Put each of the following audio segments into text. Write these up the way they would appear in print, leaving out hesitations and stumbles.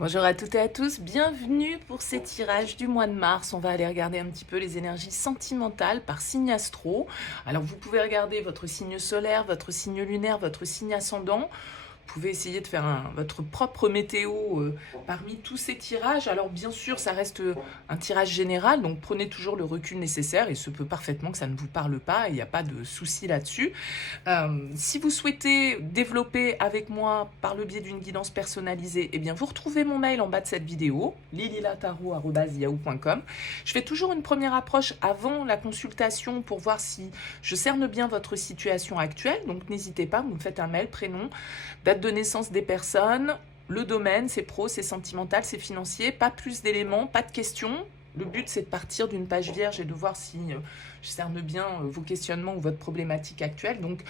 Bonjour à toutes et à tous, bienvenue pour ces tirages du mois de mars. On va aller regarder un petit peu les énergies sentimentales par signe astro. Alors vous pouvez regarder votre signe solaire, votre signe lunaire, votre signe ascendant. Vous pouvez essayer de faire votre propre météo parmi tous ces tirages. Alors bien sûr, ça reste un tirage général, donc prenez toujours le recul nécessaire. Il se peut parfaitement que ça ne vous parle pas, il n'y a pas de souci là-dessus. Si vous souhaitez développer avec moi par le biais d'une guidance personnalisée, eh bien vous retrouvez mon mail en bas de cette vidéo, lililataro@yahoo.com. Je fais toujours une première approche avant la consultation pour voir si je cerne bien votre situation actuelle. Donc n'hésitez pas, vous me faites un mail, prénom, date de naissance des personnes, le domaine, c'est pro, c'est sentimental, c'est financier, pas plus d'éléments, pas de questions. Le but, c'est de partir d'une page vierge et de voir si je cerne bien vos questionnements ou votre problématique actuelle. Donc,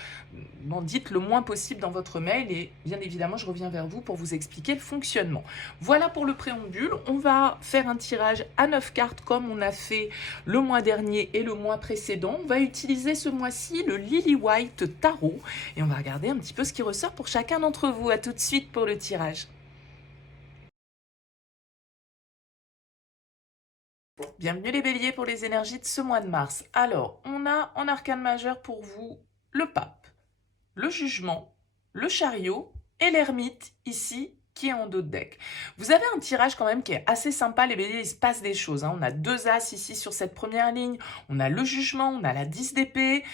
m'en dites le moins possible dans votre mail et bien évidemment, je reviens vers vous pour vous expliquer le fonctionnement. Voilà pour le préambule. On va faire un tirage à 9 cartes comme on a fait le mois dernier et le mois précédent. On va utiliser ce mois-ci le Lily White Tarot et on va regarder un petit peu ce qui ressort pour chacun d'entre vous. À tout de suite pour le tirage. Bienvenue les béliers pour les énergies de ce mois de mars. Alors, on a en arcane majeur pour vous le pape, le jugement, le chariot et l'ermite ici qui est en dos de deck. Vous avez un tirage quand même qui est assez sympa les béliers, il se passe des choses. On a deux as ici sur cette première ligne, on a le jugement, on a la 10 d'épée.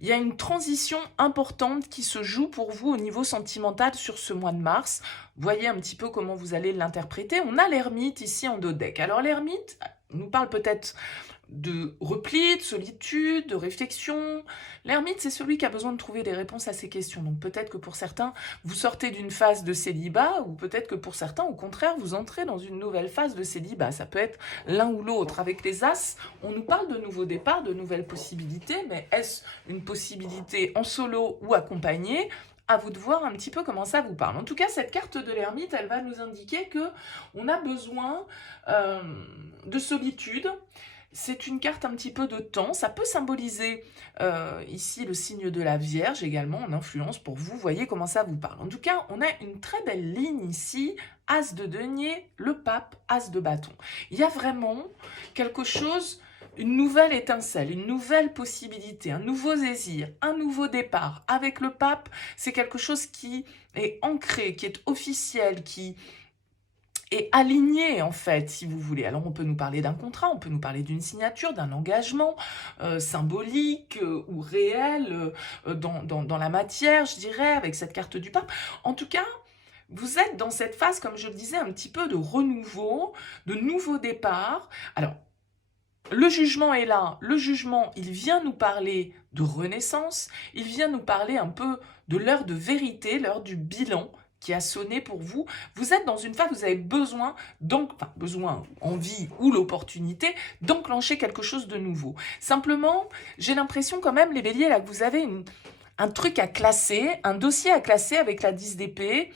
Il y a une transition importante qui se joue pour vous au niveau sentimental sur ce mois de mars. Voyez un petit peu comment vous allez l'interpréter. On a l'ermite ici en dos de deck. Alors l'ermite nous parle peut-être de repli, de solitude, de réflexion. L'ermite, c'est celui qui a besoin de trouver des réponses à ces questions. Donc peut-être que pour certains, vous sortez d'une phase de célibat, ou peut-être que pour certains, au contraire, vous entrez dans une nouvelle phase de célibat. Ça peut être l'un ou l'autre. Avec les As, on nous parle de nouveaux départs, de nouvelles possibilités, mais est-ce une possibilité en solo ou accompagnée? À vous de voir un petit peu comment ça vous parle. En tout cas, cette carte de l'ermite, elle va nous indiquer que on a besoin de solitude. C'est une carte un petit peu de temps. Ça peut symboliser ici le signe de la Vierge également en influence pour vous. Voyez comment ça vous parle. En tout cas, on a une très belle ligne ici. As de denier, le pape, as de bâton. Il y a vraiment quelque chose, une nouvelle étincelle, une nouvelle possibilité, un nouveau désir, un nouveau départ. Avec le pape, c'est quelque chose qui est ancré, qui est officiel, qui est aligné en fait, si vous voulez. Alors on peut nous parler d'un contrat, on peut nous parler d'une signature, d'un engagement symbolique ou réel dans la matière, je dirais, avec cette carte du pape. En tout cas, vous êtes dans cette phase, comme je le disais, un petit peu de renouveau, de nouveau départ. Alors, le jugement est là. Le jugement, il vient nous parler de renaissance, il vient nous parler un peu de l'heure de vérité, l'heure du bilan qui a sonné pour vous. Vous êtes dans une phase où vous avez besoin, envie ou l'opportunité d'enclencher quelque chose de nouveau. Simplement, j'ai l'impression quand même, les béliers, là, que vous avez un truc à classer, un dossier à classer avec la 10 d'épée,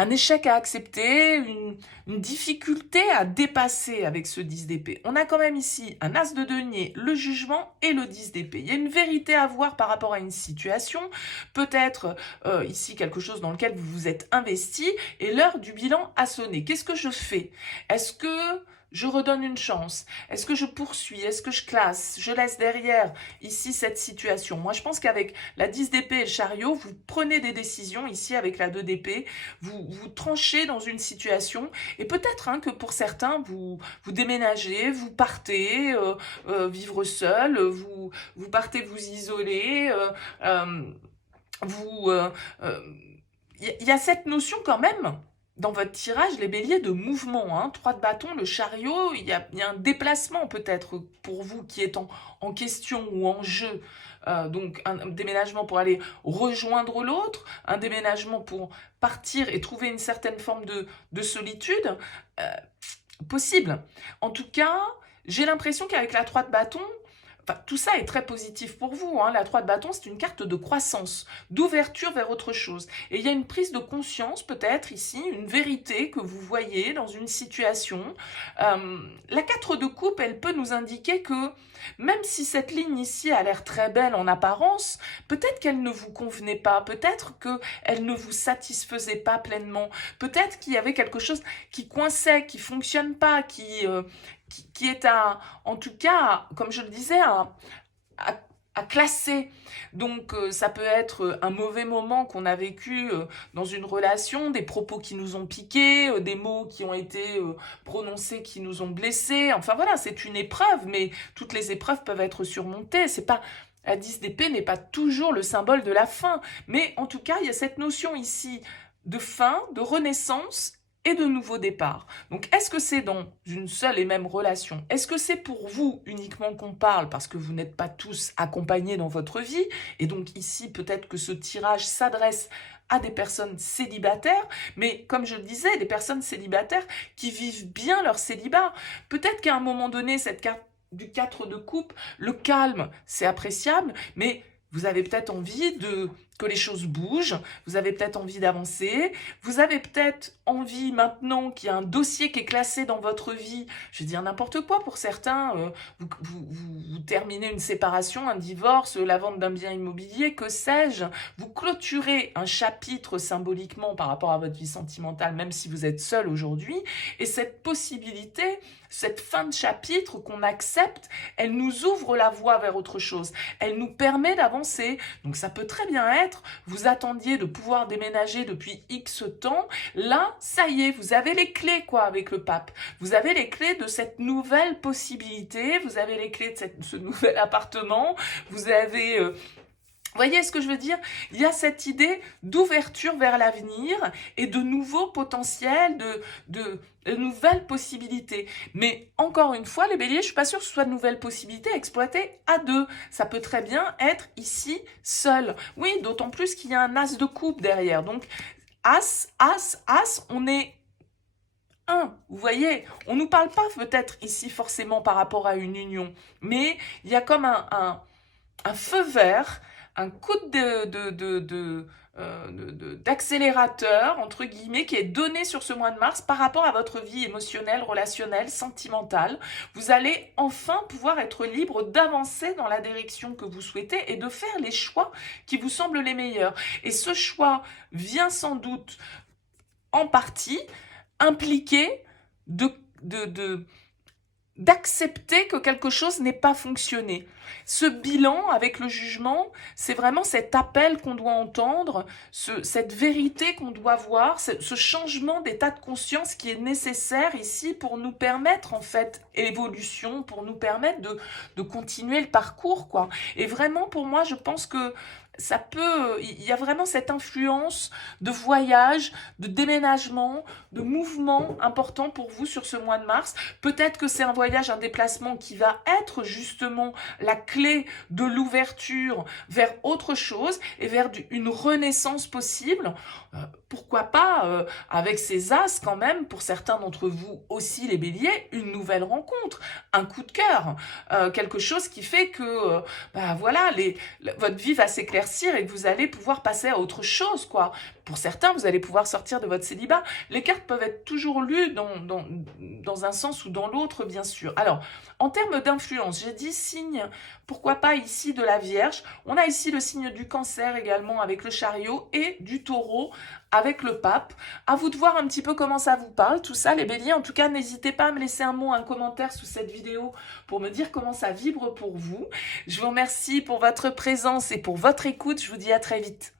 un échec à accepter, une difficulté à dépasser avec ce 10 d'épée. On a quand même ici un as de denier, le jugement et le 10 d'épée. Il y a une vérité à voir par rapport à une situation, peut-être ici quelque chose dans lequel vous vous êtes investi et l'heure du bilan a sonné. Qu'est-ce que je fais? Est-ce que je redonne une chance? Est-ce que je poursuis? Est-ce que je classe? Je laisse derrière ici cette situation? Moi, je pense qu'avec la 10 d'épée et le chariot, vous prenez des décisions ici avec la 2 d'épée, vous tranchez dans une situation et peut-être que pour certains, vous déménagez, vous partez vivre seul, vous partez vous isoler, vous... il y a cette notion quand même dans votre tirage, les béliers, de mouvement. 3 de bâton, le chariot, il y a un déplacement peut-être pour vous qui est en question ou en jeu. Donc un déménagement pour aller rejoindre l'autre, un déménagement pour partir et trouver une certaine forme de solitude. Possible. En tout cas, j'ai l'impression qu'avec la 3 de bâton, Enfin, tout ça est très positif pour vous, hein. La 3 de bâton, c'est une carte de croissance, d'ouverture vers autre chose. Et il y a une prise de conscience, peut-être ici, une vérité que vous voyez dans une situation. La 4 de coupe, elle peut nous indiquer que même si cette ligne ici a l'air très belle en apparence, peut-être qu'elle ne vous convenait pas, peut-être qu'elle ne vous satisfaisait pas pleinement, peut-être qu'il y avait quelque chose qui coinçait, qui fonctionne pas, qui est en tout cas, comme je le disais, à classer. Donc ça peut être un mauvais moment qu'on a vécu dans une relation, des propos qui nous ont piqués, des mots qui ont été prononcés qui nous ont blessés. Enfin voilà, c'est une épreuve, mais toutes les épreuves peuvent être surmontées. C'est pas la 10 d'épée n'est pas toujours le symbole de la fin, mais en tout cas, il y a cette notion ici de fin, de renaissance et de nouveau départ. Donc, est-ce que c'est dans une seule et même relation? Est-ce que c'est pour vous uniquement qu'on parle parce que vous n'êtes pas tous accompagnés dans votre vie? Et donc ici, peut-être que ce tirage s'adresse à des personnes célibataires, mais comme je le disais, des personnes célibataires qui vivent bien leur célibat. Peut-être qu'à un moment donné, cette carte du 4 de coupe, le calme, c'est appréciable, mais vous avez peut-être envie que les choses bougent, vous avez peut-être envie d'avancer, vous avez peut-être envie maintenant qu'il y a un dossier qui est classé dans votre vie, je veux dire n'importe quoi pour certains, vous terminez une séparation, un divorce, la vente d'un bien immobilier, que sais-je, vous clôturez un chapitre symboliquement par rapport à votre vie sentimentale, même si vous êtes seul aujourd'hui, et cette possibilité, cette fin de chapitre qu'on accepte, elle nous ouvre la voie vers autre chose, elle nous permet d'avancer, donc ça peut très bien être vous attendiez de pouvoir déménager depuis X temps, là, ça y est, vous avez les clés quoi avec le pape. Vous avez les clés de cette nouvelle possibilité, vous avez les clés de ce nouvel appartement, vous avez... voyez ce que je veux dire? Il y a cette idée d'ouverture vers l'avenir et de nouveaux potentiels, de nouvelles possibilités. Mais encore une fois, les béliers, je ne suis pas sûre que ce soit de nouvelles possibilités à exploiter à deux. Ça peut très bien être ici, seul. Oui, d'autant plus qu'il y a un as de coupe derrière. Donc, as, as, as, on est un. Vous voyez, on ne nous parle pas peut-être ici forcément par rapport à une union, mais il y a comme un feu vert, un coup d'accélérateur, entre guillemets, qui est donné sur ce mois de mars par rapport à votre vie émotionnelle, relationnelle, sentimentale. Vous allez enfin pouvoir être libre d'avancer dans la direction que vous souhaitez et de faire les choix qui vous semblent les meilleurs. Et ce choix vient sans doute en partie impliquer d'accepter que quelque chose n'ait pas fonctionné. Ce bilan avec le jugement, c'est vraiment cet appel qu'on doit entendre, cette vérité qu'on doit voir, ce changement d'état de conscience qui est nécessaire ici pour nous permettre en fait l'évolution, pour nous permettre de continuer le parcours quoi. Et vraiment pour moi, je pense que ça peut, il y a vraiment cette influence de voyage, de déménagement, de mouvement important pour vous sur ce mois de mars. Peut-être que c'est un voyage, un déplacement qui va être justement la clé de l'ouverture vers autre chose et vers une renaissance possible. Pourquoi pas, avec ces as quand même, pour certains d'entre vous aussi les béliers, une nouvelle rencontre, un coup de cœur, quelque chose qui fait que voilà, votre vie va s'éclaircir et que vous allez pouvoir passer à autre chose, quoi. Pour certains, vous allez pouvoir sortir de votre célibat. Les cartes peuvent être toujours lues dans un sens ou dans l'autre, bien sûr. Alors, en termes d'influence, j'ai dit signe, pourquoi pas ici de la Vierge. On a ici le signe du Cancer également avec le Chariot et du Taureau avec le Pape. À vous de voir un petit peu comment ça vous parle, tout ça, les béliers. En tout cas, n'hésitez pas à me laisser un mot, un commentaire sous cette vidéo pour me dire comment ça vibre pour vous. Je vous remercie pour votre présence et pour votre écoute. Je vous dis à très vite.